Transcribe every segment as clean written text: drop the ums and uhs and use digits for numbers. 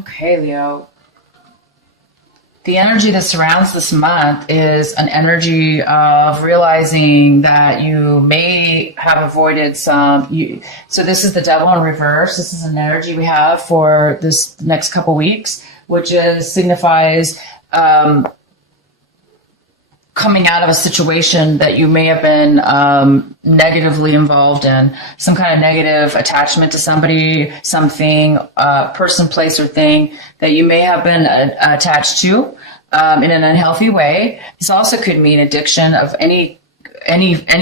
Okay, Leo. The energy that surrounds this month is an energy of realizing that you may have avoided so this is the devil in reverse. This is an energy we have for this next couple weeks, which signifies coming out of a situation that you may have been negatively involved in, some kind of negative attachment to somebody, something, person, place, or thing that you may have been attached to in an unhealthy way. This also could mean addiction of any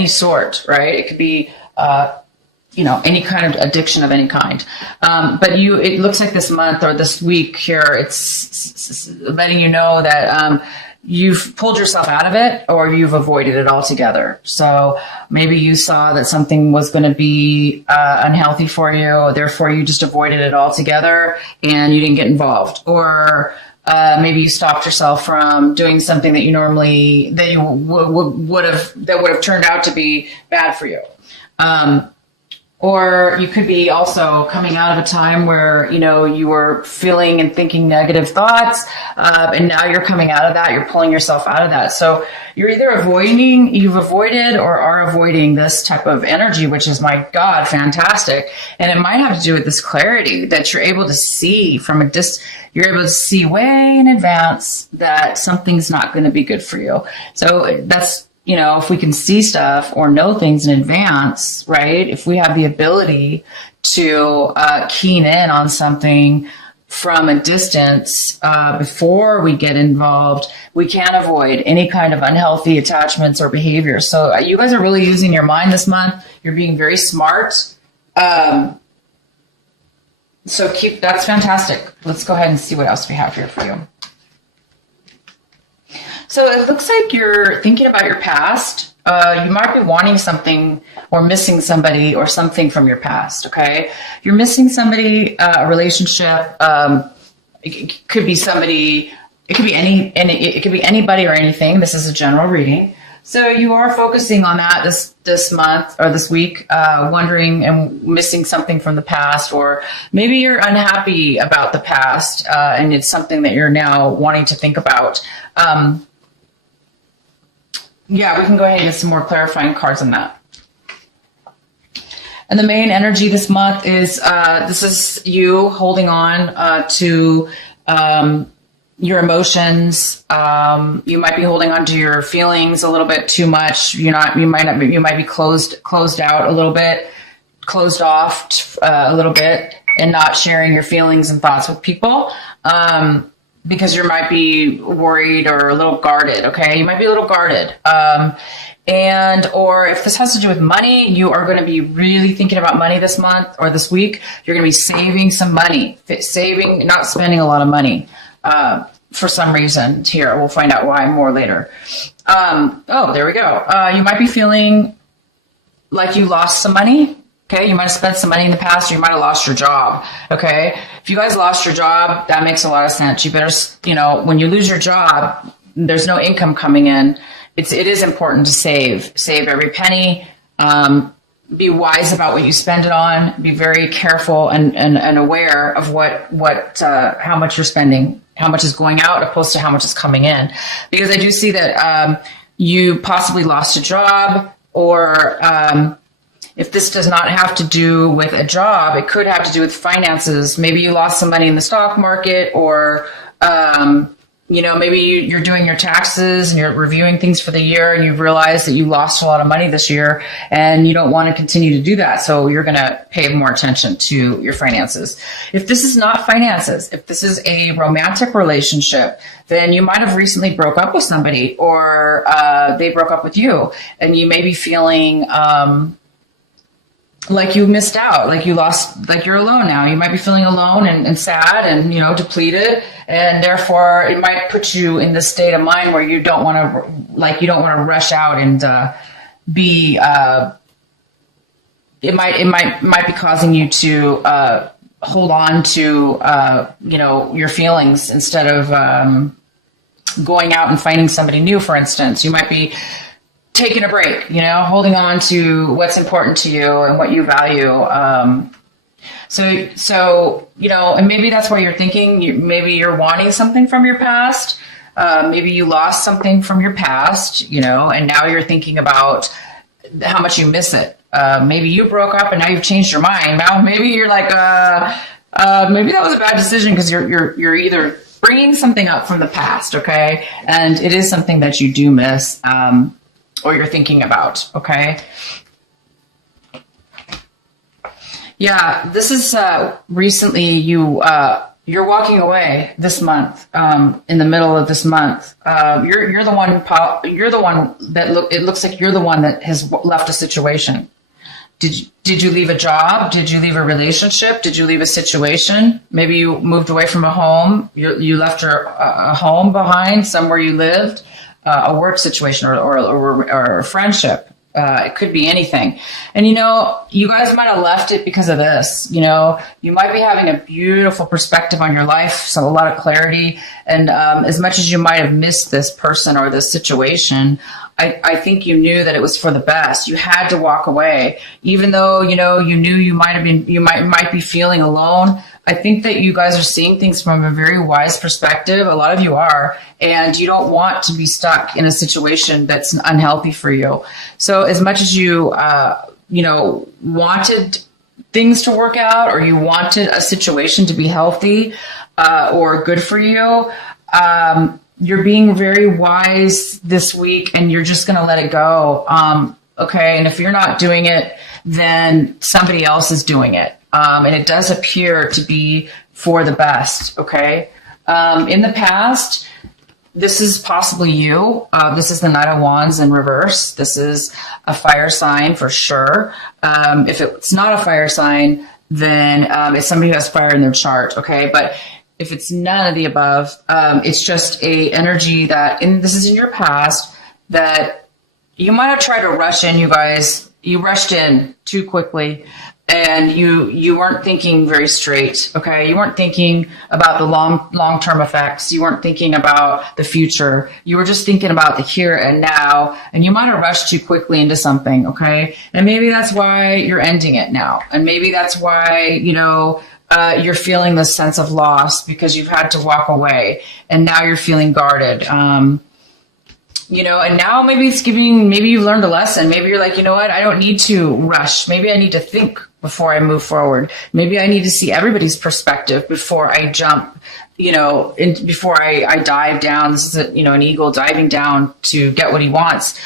sort, right? It could be any kind of addiction of any kind. But it looks like this month or this week here, it's letting you know that you've pulled yourself out of it or you've avoided it altogether. So maybe you saw that something was going to be unhealthy for you, therefore you just avoided it altogether and you didn't get involved. Or maybe you stopped yourself from doing something that would have turned out to be bad for you. Or you could be also coming out of a time where, you were feeling and thinking negative thoughts, and now you're coming out of that, you're pulling yourself out of that. So you're either you've avoided or are avoiding this type of energy, which is, my God, fantastic. And it might have to do with this clarity that you're able to see you're able to see way in advance that something's not going to be good for you. So that's, if we can see stuff or know things in advance, right? If we have the ability to keen in on something from a distance before we get involved, we can avoid any kind of unhealthy attachments or behavior. So you guys are really using your mind this month. You're being very smart. So that's fantastic. Let's go ahead and see what else we have here for you. So it looks like you're thinking about your past. You might be wanting something or missing somebody or something from your past, okay? You're missing somebody, a relationship. It could be somebody, it could be it could be anybody or anything. This is a general reading. So you are focusing on that this month or this week, wondering and missing something from the past, or maybe you're unhappy about the past and it's something that you're now wanting to think about. Yeah, we can go ahead and get some more clarifying cards on that. And the main energy this month is, this is you holding on to your emotions. You might be holding on to your feelings a little bit too much. You might be closed out a little bit, closed off a little bit, and not sharing your feelings and thoughts with people. Because you might be worried or a little guarded, okay? You might be a little guarded. Or if this has to do with money, you are going to be really thinking about money this month or this week. You're going to be saving some money, not spending a lot of money for some reason here. We'll find out why more later. There we go. You might be feeling like you lost some money. Okay, you might have spent some money in the past, or you might have lost your job. Okay, if you guys lost your job, that makes a lot of sense. You better, when you lose your job, there's no income coming in. It is important to save every penny. Be wise about what you spend it on. Be very careful and aware of how much you're spending, how much is going out opposed to how much is coming in. Because I do see that you possibly lost a job, or if this does not have to do with a job, it could have to do with finances. Maybe you lost some money in the stock market, or, maybe you're doing your taxes and you're reviewing things for the year and you've realized that you lost a lot of money this year and you don't want to continue to do that. So you're going to pay more attention to your finances. If this is not finances, if this is a romantic relationship, then you might have recently broke up with somebody, or they broke up with you, and you may be feeling like you missed out, like you lost, like you're alone now. You might be feeling alone and sad and, depleted. And therefore it might put you in this state of mind where you don't want to rush out and be, it might be causing you to hold on to, your feelings instead of going out and finding somebody new, for instance. You might be taking a break, holding on to what's important to you and what you value. So, and maybe that's why you're thinking, maybe you're wanting something from your past. Maybe you lost something from your past, and now you're thinking about how much you miss it. Maybe you broke up and now you've changed your mind. Now maybe you're like, maybe that was a bad decision because you're either bringing something up from the past, okay, and it is something that you do miss, or you're thinking about, okay. Yeah, this is recently you're walking away this month. In the middle of this month, you're the one. You're the one that it looks like you're the one that has left a situation. Did you leave a job? Did you leave a relationship? Did you leave a situation? Maybe you moved away from a home. You left a home behind, somewhere you lived, a work situation, or a friendship. It could be anything. And, you guys might have left it because of this. You might be having a beautiful perspective on your life, so a lot of clarity. And as much as you might have missed this person or this situation, I think you knew that it was for the best. You had to walk away, even though, you knew you might be feeling alone. I think that you guys are seeing things from a very wise perspective. A lot of you are, and you don't want to be stuck in a situation that's unhealthy for you. So as much as you, wanted things to work out, or you wanted a situation to be healthy, or good for you, you're being very wise this week, and you're just going to let it go. Okay. And if you're not doing it, then somebody else is doing it. And it does appear to be for the best. Okay. In the past, this is possibly you. This is the Knight of Wands in reverse. This is a fire sign for sure. If it's not a fire sign, then it's somebody who has fire in their chart. Okay. But if it's none of the above, it's just a energy this is in your past, that you might have tried to rush in, you guys. You rushed in too quickly, and you weren't thinking very straight. Okay. You weren't thinking about the long-term effects. You weren't thinking about the future. You were just thinking about the here and now, and you might have rushed too quickly into something. Okay. And maybe that's why you're ending it now. And maybe that's why, you're feeling this sense of loss because you've had to walk away, and now you're feeling guarded. And now maybe you've learned a lesson. Maybe you're like, what? I don't need to rush. Maybe I need to think before I move forward. Maybe I need to see everybody's perspective before I jump, before I dive down. This is an eagle diving down to get what he wants.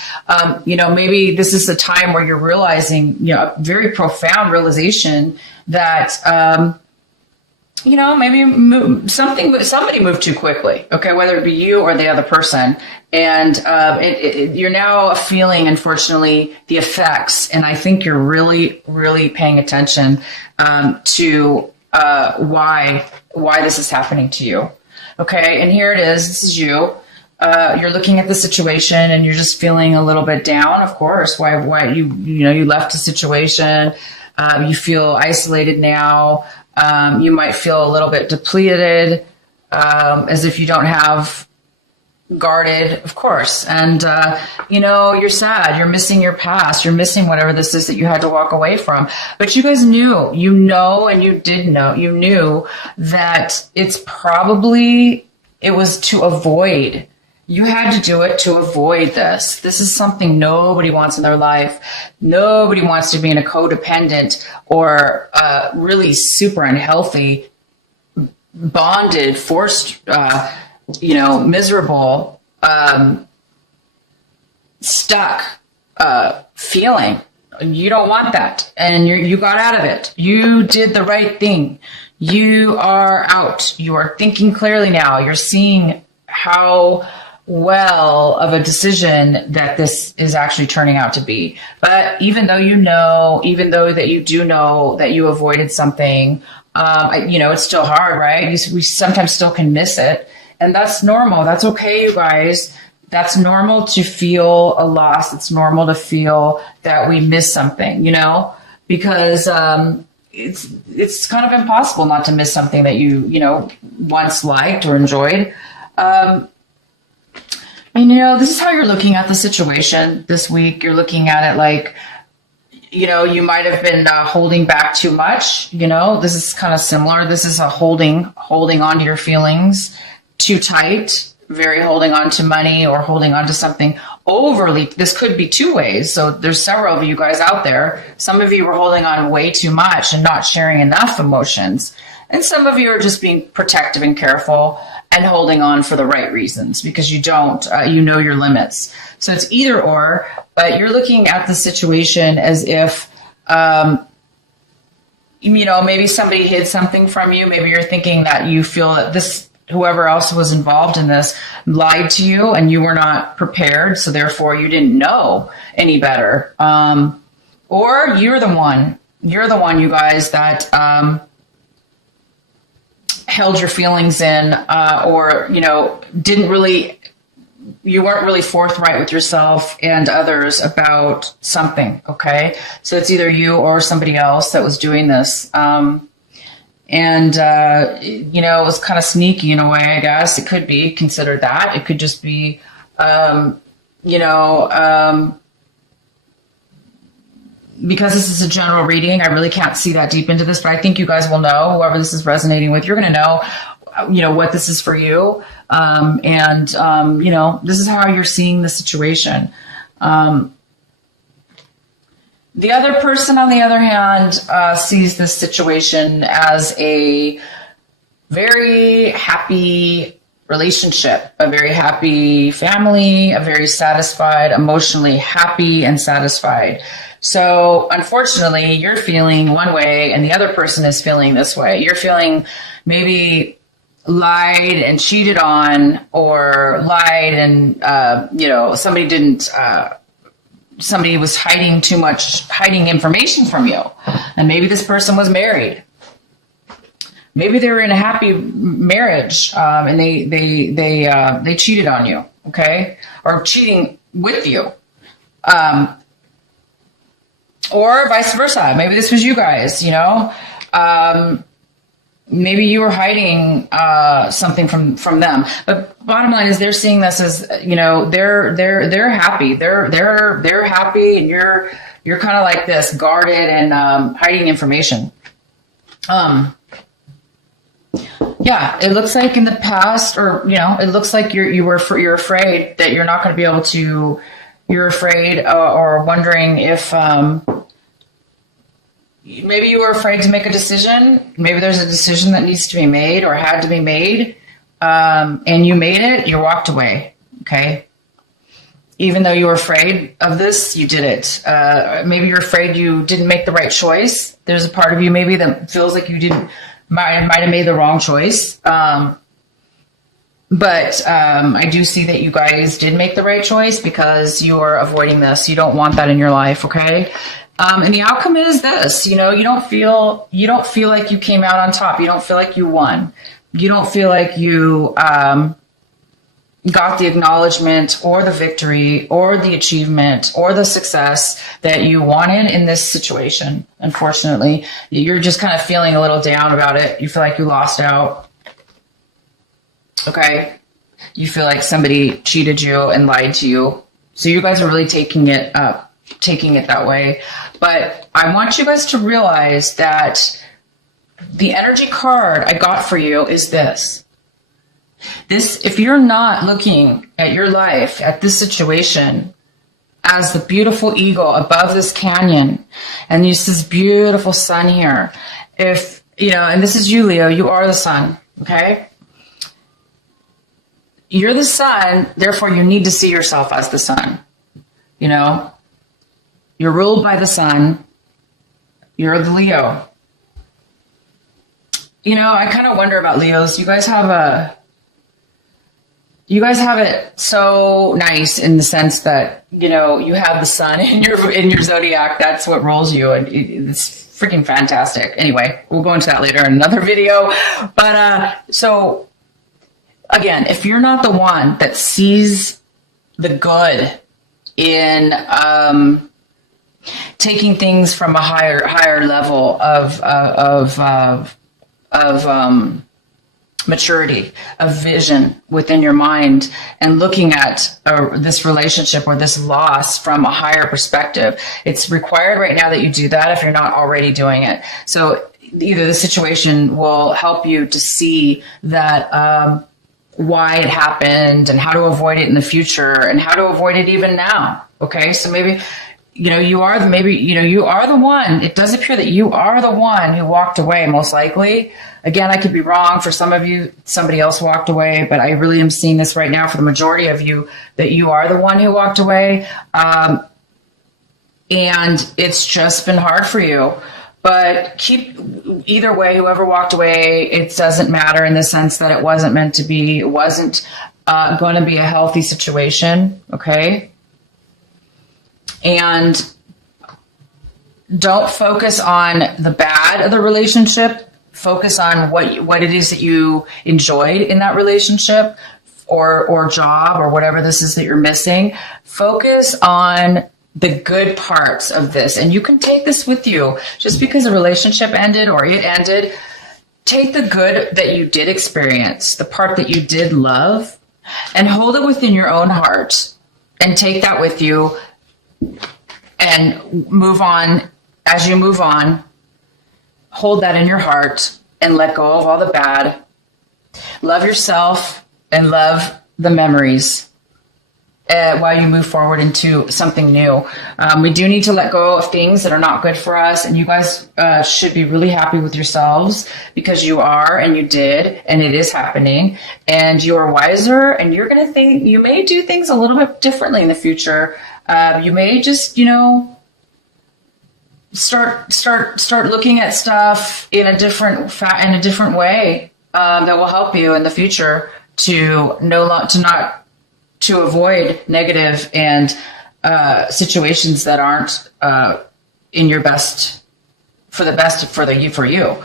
Maybe this is the time where you're realizing, a very profound realization that, maybe somebody moved too quickly. Okay. Whether it be you or the other person. And, you're now feeling, unfortunately, the effects. And I think you're really, really paying attention, to, why this is happening to you. Okay. And here it is. This is you. You're looking at the situation and you're just feeling a little bit down. Of course, why you left a situation. You feel isolated now. You might feel a little bit depleted, as if you don't have guarded, of course. And, you're sad. You're missing your past. You're missing whatever this is that you had to walk away from. But you guys knew, and you did know, you knew that it was to avoid. You had to do it to avoid this. This is something nobody wants in their life. Nobody wants to be in a codependent or really super unhealthy, bonded, forced, miserable, stuck feeling. You don't want that. And you got out of it. You did the right thing. You are out. You are thinking clearly now. You're seeing how well of a decision that this is actually turning out to be. But even though that you do know that you avoided something, it's still hard, right? We sometimes still can miss it. And that's normal. That's okay, you guys. That's normal to feel a loss. It's normal to feel that we miss something, because it's kind of impossible not to miss something that you once liked or enjoyed. And this is how you're looking at the situation this week. You're looking at it like, you might have been holding back too much. This is kind of similar. This is a holding on to your feelings too tight, very holding on to money or holding on to something overly. This could be two ways. So there's several of you guys out there. Some of you are holding on way too much and not sharing enough emotions. And some of you are just being protective and careful and holding on for the right reasons because you don't, you know your limits. So it's either or, but you're looking at the situation as if, maybe somebody hid something from you. Maybe you're thinking that you feel that whoever else was involved in this lied to you and you were not prepared. So therefore you didn't know any better. Or you're the one, you guys, that, held your feelings in, or, you weren't really forthright with yourself and others about something. Okay. So it's either you or somebody else that was doing this. It was kind of sneaky in a way, I guess. It could be considered that. It could just be, because this is a general reading, I really can't see that deep into this, but I think you guys will know, whoever this is resonating with, you're going to know, what this is for you. This is how you're seeing the situation. The other person, on the other hand, sees this situation as a very happy relationship, a very happy family, a very satisfied, emotionally happy and satisfied. So unfortunately, you're feeling one way and the other person is feeling this way. You're feeling maybe lied and cheated on, or lied and, somebody was hiding information from you. And maybe this person was married. Maybe they were in a happy marriage, and they cheated on you. Okay. Or cheating with you. Or vice versa. Maybe this was you guys, maybe you were hiding something from them. But bottom line is they're seeing this as, they're happy. They're happy, and you're kind of like this, guarded and hiding information. Yeah, it looks like in the past, or it looks like you're afraid that you're not going to be able to. You're afraid, or wondering if maybe you were afraid to make a decision. Maybe there's a decision that needs to be made or had to be made, and you made it. You walked away. Okay. Even though you were afraid of this, you did it. Maybe you're afraid you didn't make the right choice. There's a part of you maybe that feels like you might have made the wrong choice. But I do see that you guys did make the right choice because you're avoiding this. You don't want that in your life, okay? And the outcome is this, you don't feel like you came out on top. You don't feel like you won. You don't feel like you got the acknowledgement or the victory or the achievement or the success that you wanted in this situation. Unfortunately, you're just kind of feeling a little down about it. You feel like you lost out. Okay. You feel like somebody cheated you and lied to you. So you guys are really taking it that way. But I want you guys to realize that the energy card I got for you is this. If you're not looking at your life, at this situation, as the beautiful eagle above this canyon, and this beautiful sun here, and this is you, Leo, you are the sun, okay? You're the sun, therefore you need to see yourself as the sun. You're ruled by the sun. You're the Leo. I kind of wonder about Leos. You guys have it so nice in the sense that, you have the sun in your zodiac. That's what rolls you. And it's freaking fantastic. Anyway, we'll go into that later in another video. But, so again, if you're not the one that sees the good in, taking things from a higher level of maturity, a vision within your mind, and looking at this relationship or this loss from a higher perspective. It's required right now that you do that if you're not already doing it. So either the situation will help you to see that why it happened and how to avoid it in the future and how to avoid it even now. Okay, so maybe you are the one. It does appear that you are the one who walked away, most likely. Again, I could be wrong. For some of you, somebody else walked away, but I really am seeing this right now for the majority of you, that you are the one who walked away. And it's just been hard for you. But either way, whoever walked away, it doesn't matter in the sense that it wasn't meant to be. It wasn't going to be a healthy situation, okay? And don't focus on the bad of the relationship. Focus on what it is that you enjoyed in that relationship or job or whatever this is that you're missing. Focus on the good parts of this. And you can take this with you. Just because a relationship ended or it ended, take the good that you did experience, the part that you did love, and hold it within your own heart and take that with you and move on. As you move on, hold that in your heart and let go of all the bad. Love yourself and love the memories while you move forward into something new. We do need to let go of things that are not good for us, and you guys should be really happy with yourselves because you are, and you did, and it is happening, and you are wiser, and you're going to think you may do things a little bit differently in the future. You may just, start looking at stuff in a different way that will help you in the future to avoid negative and situations that aren't in your best for you.